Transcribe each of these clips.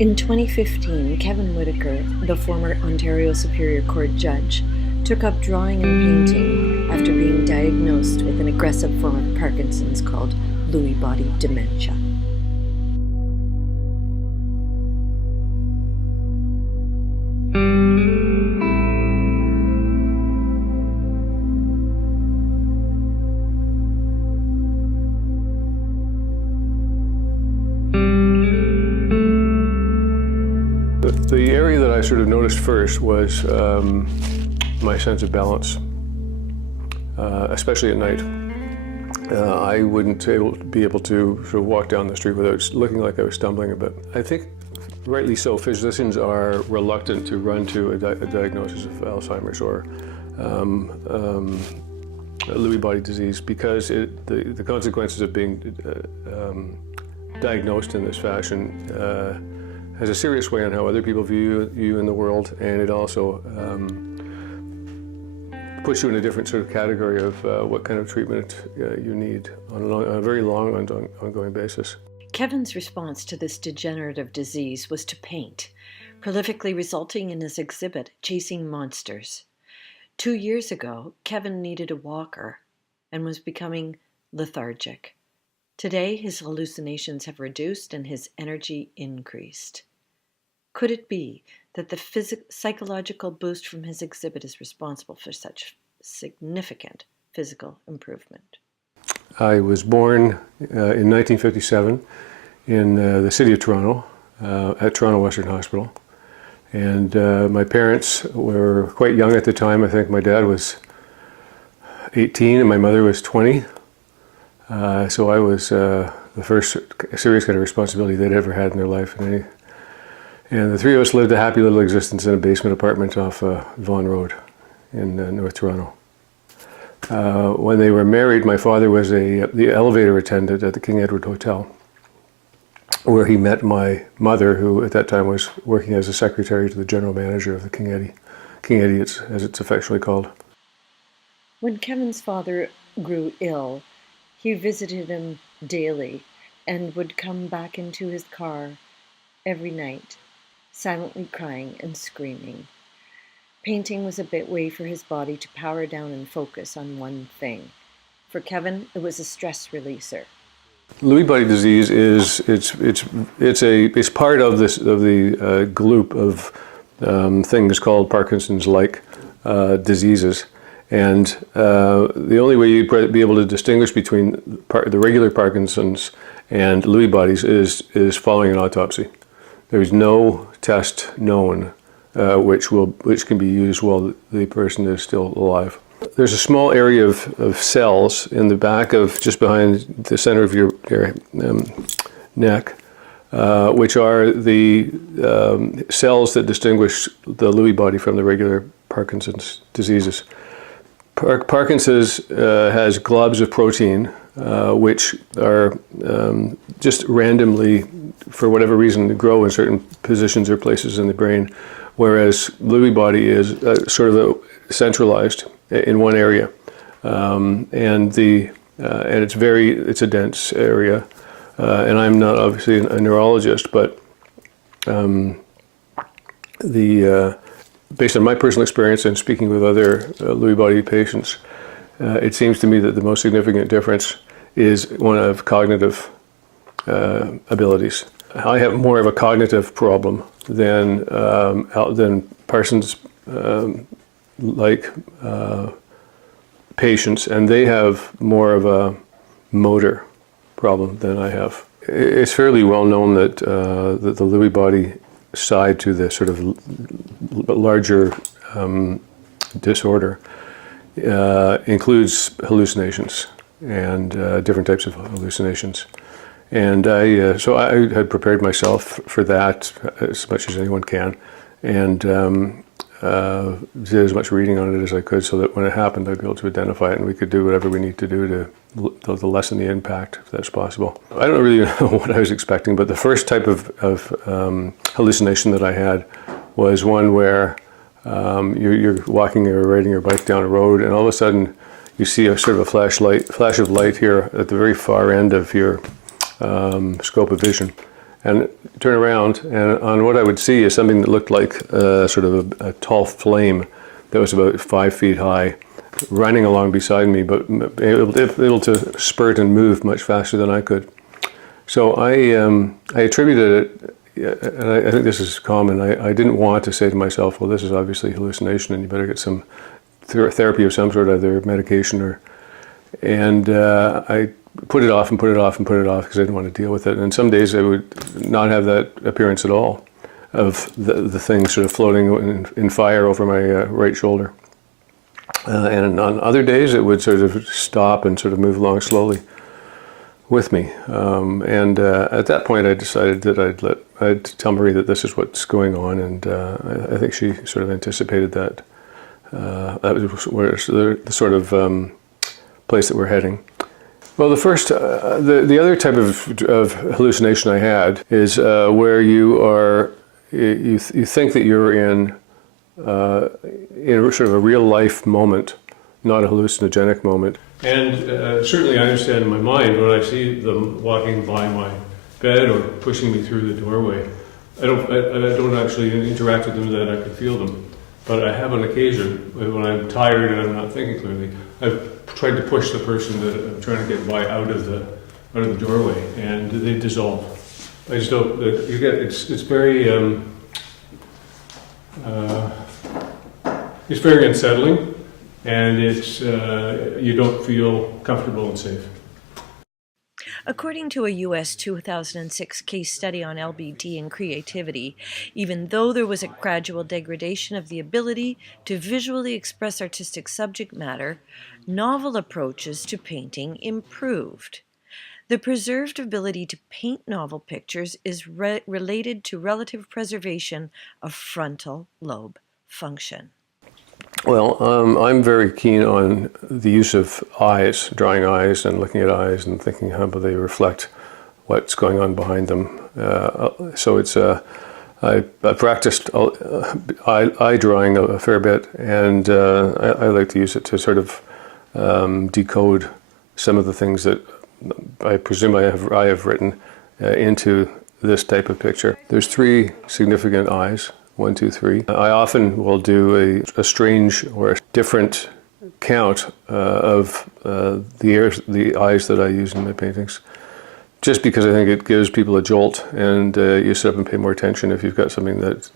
In 2015, Kevin Whittaker, the former Ontario Superior Court judge, took up drawing and painting after being diagnosed with an aggressive form of Parkinson's called Lewy body dementia. The area that I sort of noticed first was my sense of balance, especially at night. I wouldn't be able to sort of walk down the street without looking like I was stumbling a bit. I think, rightly so, physicians are reluctant to run to a diagnosis of Alzheimer's or Lewy body disease because the consequences of being diagnosed in this fashion has a serious way on how other people view you in the world, and it also puts you in a different sort of category of what kind of treatment you need on a very long, ongoing basis. Kevin's response to this degenerative disease was to paint, prolifically resulting in his exhibit, Chasing Monsters. 2 years ago, Kevin needed a walker and was becoming lethargic. Today, his hallucinations have reduced and his energy increased. Could it be that the psychological boost from his exhibit is responsible for such significant physical improvement? I was born in 1957 in the city of Toronto, at Toronto Western Hospital. And my parents were quite young at the time. I think my dad was 18 and my mother was 20. So I was the first serious kind of responsibility they'd ever had in their life. And the three of us lived a happy little existence in a basement apartment off Vaughan Road in North Toronto. When they were married, my father was the elevator attendant at the King Edward Hotel, where he met my mother, who at that time was working as a secretary to the general manager of the King Eddie, as it's affectionately called. When Kevin's father grew ill, he visited him daily and would come back into his car every night, silently crying and screaming. Painting was a way for his body to power down and focus on one thing. For Kevin, it was a stress releaser. Lewy body disease it's part of the group of things called Parkinson's-like diseases, and the only way you'd be able to distinguish between the regular Parkinson's and Lewy bodies is following an autopsy. There is no test known which can be used while the person is still alive. There's a small area of cells in the back just behind the center of your neck, which are the cells that distinguish the Lewy body from the regular Parkinson's diseases. Parkinson's has globs of protein, which are just randomly, for whatever reason, grow in certain positions or places in the brain, whereas Lewy body is sort of centralized in one area, and it's a dense area. And I'm not obviously a neurologist, but based on my personal experience and speaking with other Lewy body patients, it seems to me that the most significant difference is one of cognitive abilities. I have more of a cognitive problem than persons like patients, and they have more of a motor problem than I have. It's fairly well known that the Lewy body side to the sort of larger disorder includes hallucinations and different types of hallucinations. And so I had prepared myself for that as much as anyone can, and did as much reading on it as I could so that when it happened I'd be able to identify it and we could do whatever we need to do to lessen the impact, if that's possible. I don't really know what I was expecting, but the first type of hallucination that I had was one where you're walking or riding your bike down a road and all of a sudden you see a sort of a flash of light here at the very far end of your scope of vision, and turn around, and on what I would see is something that looked like sort of a tall flame that was about 5 feet high, running along beside me, but able to spurt and move much faster than I could. So I attributed it, and I think this is common, I didn't want to say to myself, well, this is obviously hallucination and you better get some therapy of some sort, either medication or, and I put it off and put it off and put it off because I didn't want to deal with it. And some days I would not have that appearance at all of the thing sort of floating in fire over my right shoulder. And on other days it would sort of stop and sort of move along slowly with me. And at that point I decided that I'd tell Marie that this is what's going on, and I think she sort of anticipated that. That was the sort of place that we're heading. Well, the other type of hallucination I had is where you think that you're in sort of a real life moment, not a hallucinogenic moment. And certainly I understand in my mind when I see them walking by my bed or pushing me through the doorway. I don't actually interact with them, that I can feel them. But I have on occasion, when I'm tired and I'm not thinking clearly, I've tried to push the person that I'm trying to get by out of the doorway, and they dissolve. I just don't. It's very unsettling, and you don't feel comfortable and safe. According to a U.S. 2006 case study on LBD and creativity, even though there was a gradual degradation of the ability to visually express artistic subject matter, novel approaches to painting improved. The preserved ability to paint novel pictures is related to relative preservation of frontal lobe function. Well, I'm very keen on the use of eyes, drawing eyes and looking at eyes and thinking how they reflect what's going on behind them. So it's I practiced eye drawing a fair bit, and I like to use it to sort of decode some of the things that I presume I have written into this type of picture. There's 3 significant eyes. 1, 2, 3. I often will do a strange or a different count of the eyes that I use in my paintings, just because I think it gives people a jolt, and you sit up and pay more attention if you've got something that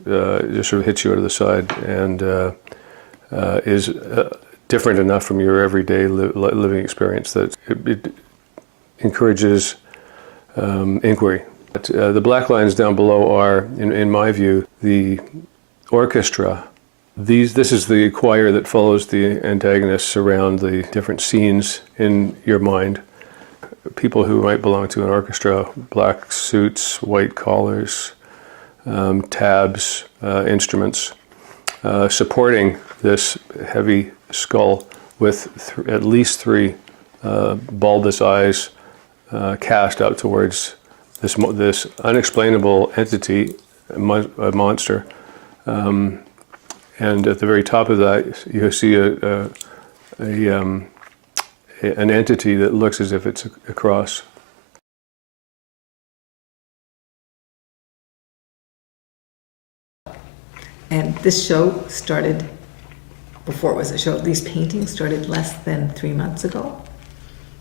just sort of hits you out of the side and is different enough from your everyday living experience that it encourages inquiry. The black lines down below are, in my view, the orchestra. This is the choir that follows the antagonists around the different scenes in your mind. People who might belong to an orchestra, black suits, white collars, tabs, instruments, supporting this heavy skull with at least 3 bulbous eyes cast out towards this unexplainable entity, a monster, and at the very top of that you see an entity that looks as if it's a cross. And this show started, before it was a show, these paintings started less than 3 months ago.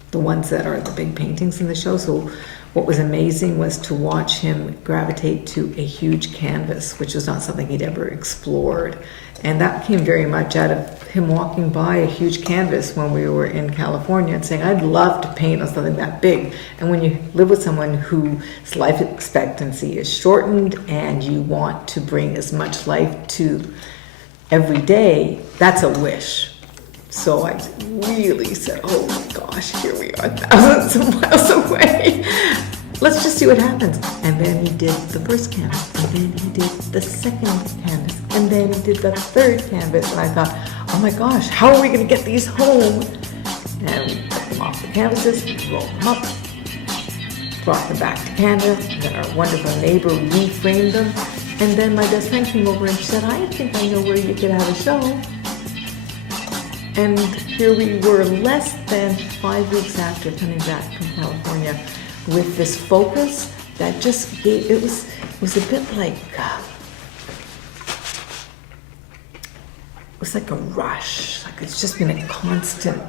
The ones that are the big paintings in the show. So what was amazing was to watch him gravitate to a huge canvas, which was not something he'd ever explored. And that came very much out of him walking by a huge canvas when we were in California and saying, I'd love to paint on something that big. And when you live with someone whose life expectancy is shortened and you want to bring as much life to every day, that's a wish. So I really said, oh my gosh, here we are thousands of miles away. Let's just see what happens. And then he did the first canvas, and then he did the second canvas, and then he did the third canvas. And I thought, oh my gosh, how are we going to get these home? And we took them off the canvases, rolled them up, brought them back to Canada. And then our wonderful neighbor reframed them. And then my best friend came over and she said, I think I know where you could have a show. And here we were less than 5 weeks after coming back from California with this focus that just gave, it was a bit like, it was like a rush. Like it's just been a constant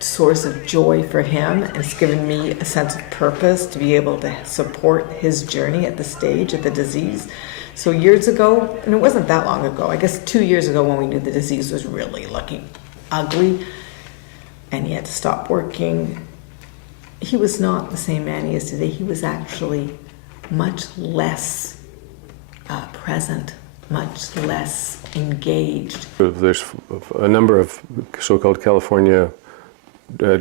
source of joy for him, and it's given me a sense of purpose to be able to support his journey at the stage of the disease. So years ago, and it wasn't that long ago, I guess 2 years ago when we knew the disease was really looking ugly and he had to stop working, he was not the same man he is today. He was actually much less present, much less engaged. There's a number of so-called California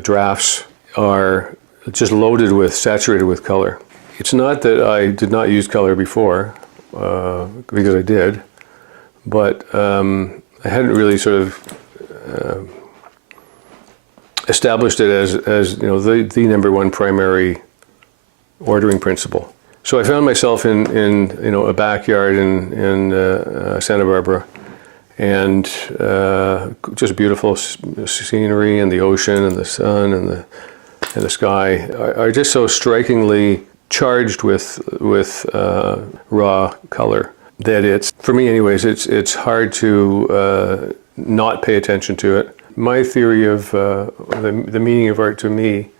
drafts are just loaded with, saturated with color. It's not that I did not use color before, because I did, but I hadn't really sort of established it as you know, the number one primary ordering principle. So I found myself in you know, a backyard in Santa Barbara, and just beautiful scenery, and the ocean and the sun and the sky are just so strikingly charged with raw color that it's, for me anyways, it's hard to not pay attention to it. My theory of the meaning of art to me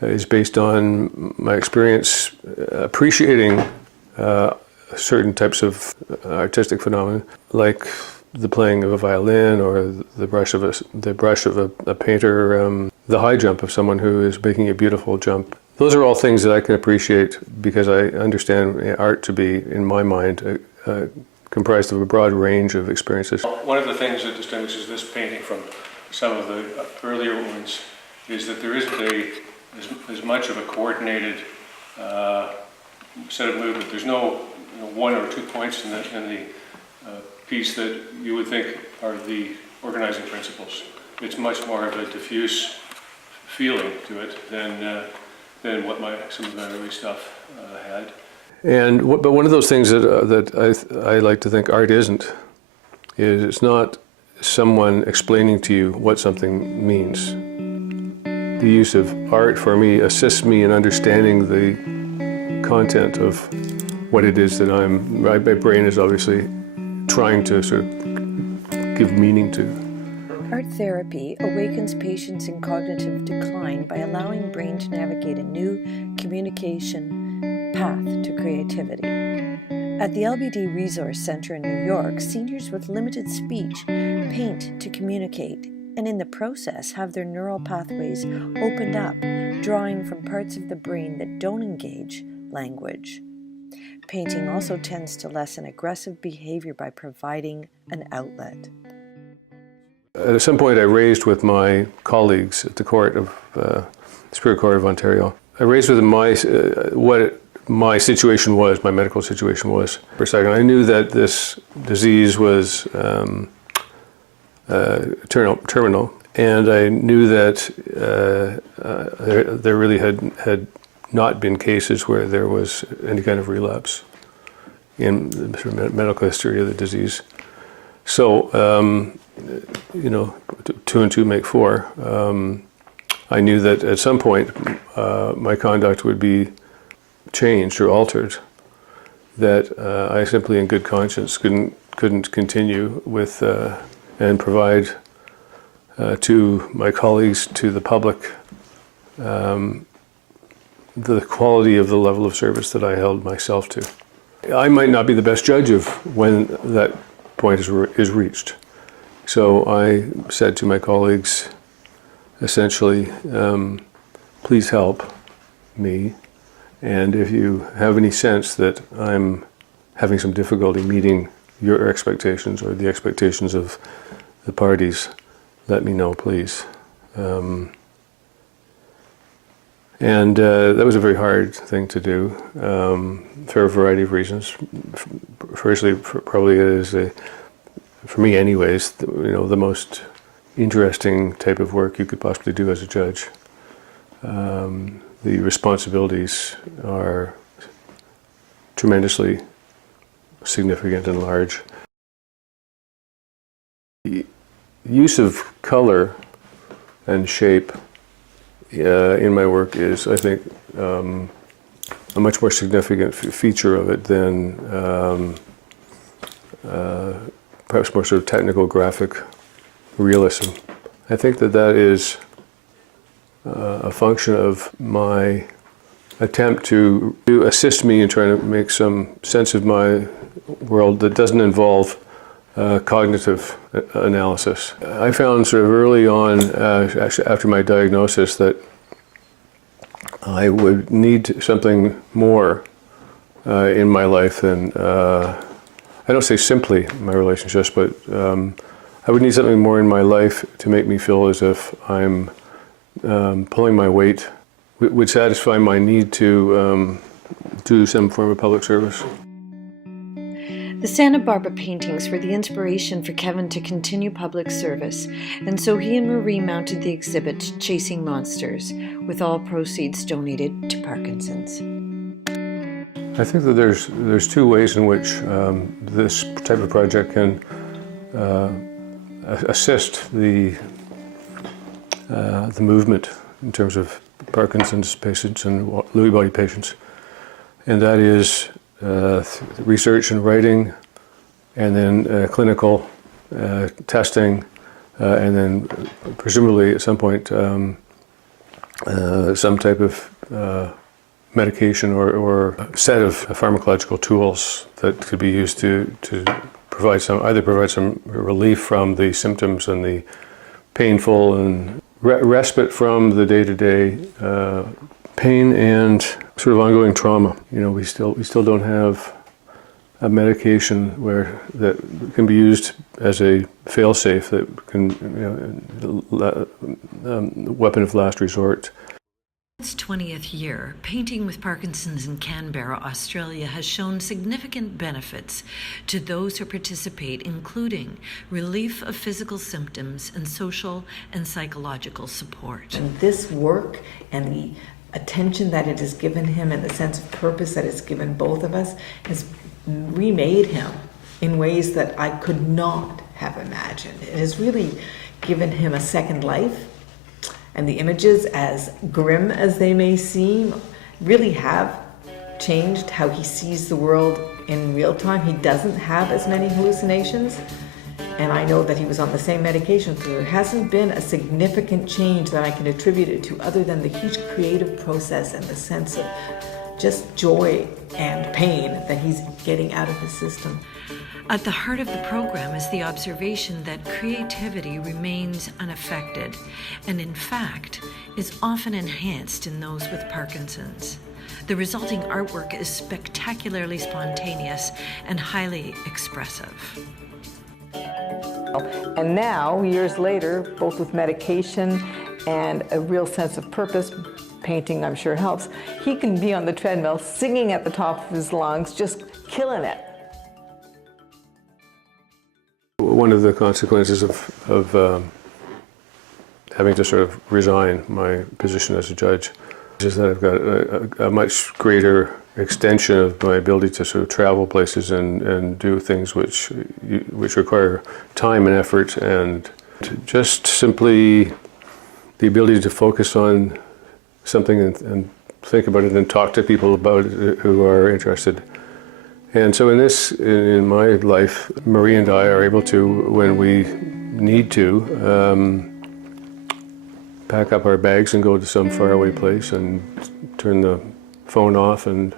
is based on my experience appreciating certain types of artistic phenomena, like the playing of a violin, or the brush of a painter, the high jump of someone who is making a beautiful jump. Those are all things that I can appreciate because I understand art to be, in my mind, comprised of a broad range of experiences. One of the things that distinguishes this painting from some of the earlier ones is that there isn't as much of a coordinated set of movement. There's no one or 2 points in the piece that you would think are the organizing principles. It's much more of a diffuse feeling to it than what some of my early stuff had. But one of those things that I like to think art isn't, is it's not someone explaining to you what something means. The use of art for me assists me in understanding the content of what it is that my brain is obviously trying to sort of give meaning to. Art therapy awakens patients in cognitive decline by allowing brain to navigate a new communication path to creativity. At the LBD Resource Center in New York, seniors with limited speech paint to communicate, and in the process have their neural pathways opened up, drawing from parts of the brain that don't engage language. Painting also tends to lessen aggressive behavior by providing an outlet. At some point I raised with my colleagues at the court of Superior Court of Ontario, I raised with them what my situation was, my medical situation was. For a second, I knew that this disease was terminal, and I knew that there really had not been cases where there was any kind of relapse in the medical history of the disease. So, 2 and 2 make 4. I knew that at some point my conduct would be changed or altered, that I simply in good conscience couldn't continue with and provide to my colleagues, to the public, the quality of the level of service that I held myself to. I might not be the best judge of when that point is reached. So I said to my colleagues, essentially, please help me, and if you have any sense that I'm having some difficulty meeting your expectations or the expectations of the parties, let me know, please. That was a very hard thing to do for a variety of reasons. Firstly, probably it is, for me anyways, the most interesting type of work you could possibly do as a judge. The responsibilities are tremendously significant and large. The use of color and shape in my work is, I think, a much more significant feature of it than perhaps more sort of technical graphic realism. I think that that is a function of my attempt to assist me in trying to make some sense of my world that doesn't involve cognitive analysis. I found sort of early on, actually after my diagnosis, that I would need something more in my life than, I don't say simply my relationships, but I would need something more in my life to make me feel as if I'm pulling my weight, would satisfy my need to do some form of public service. The Santa Barbara paintings were the inspiration for Kevin to continue public service, and so he and Marie mounted the exhibit Chasing Monsters, with all proceeds donated to Parkinson's. I think that there's two ways in which this type of project can assist the movement in terms of Parkinson's patients and Lewy body patients, and that is research and writing, and then clinical testing, and then presumably at some point some type of medication or set of pharmacological tools that could be used to provide some relief from the symptoms and the painful and respite from the day-to-day pain and sort of ongoing trauma. You know, we still don't have a medication that can be used as a fail-safe that can, weapon of last resort. In its 20th year, painting with Parkinson's in Canberra, Australia has shown significant benefits to those who participate, including relief of physical symptoms and social and psychological support. And this work and the attention that it has given him and the sense of purpose that it's given both of us has remade him in ways that I could not have imagined. It has really given him a second life. And the images, as grim as they may seem, really have changed how he sees the world in real time. He doesn't have as many hallucinations. And I know that he was on the same medication, so there hasn't been a significant change that I can attribute it to other than the huge creative process and the sense of just joy and pain that he's getting out of his system. At the heart of the program is the observation that creativity remains unaffected and, in fact, is often enhanced in those with Parkinson's. The resulting artwork is spectacularly spontaneous and highly expressive. And now, years later, both with medication and a real sense of purpose, painting I'm sure helps, he can be on the treadmill singing at the top of his lungs, just killing it. One of the consequences of having to sort of resign my position as a judge is that I've got a much greater extension of my ability to sort of travel places and do things which require time and effort, and just simply the ability to focus on something and think about it and talk to people about it who are interested. And so in my life, Marie and I are able to, when we need to, pack up our bags and go to some faraway place and turn the phone off and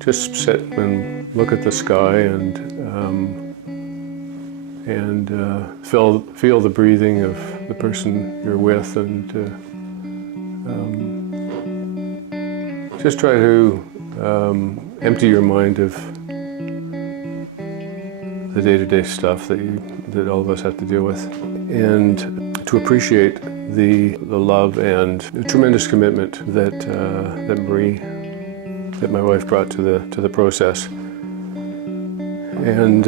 just sit and look at the sky and feel the breathing of the person you're with, and just try to empty your mind of the day-to-day stuff that all of us have to deal with, and to appreciate the love and the tremendous commitment that my wife brought to the process. And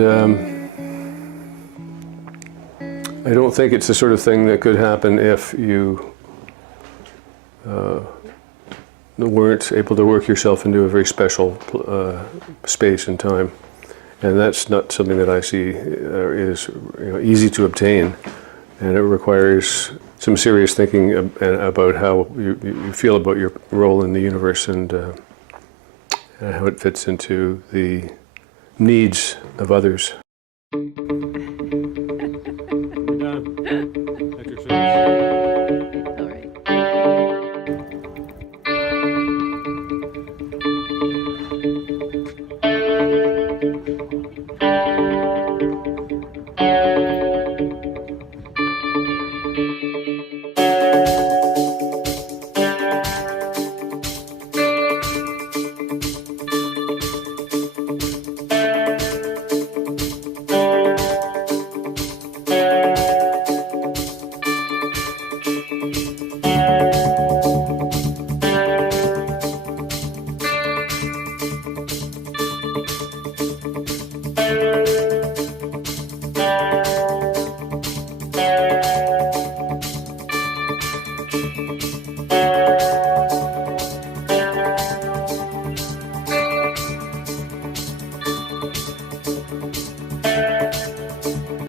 I don't think it's the sort of thing that could happen if you weren't able to work yourself into a very special space and time. And that's not something that I see is easy to obtain, and it requires some serious thinking about how you feel about your role in the universe, and how it fits into the needs of others. All right.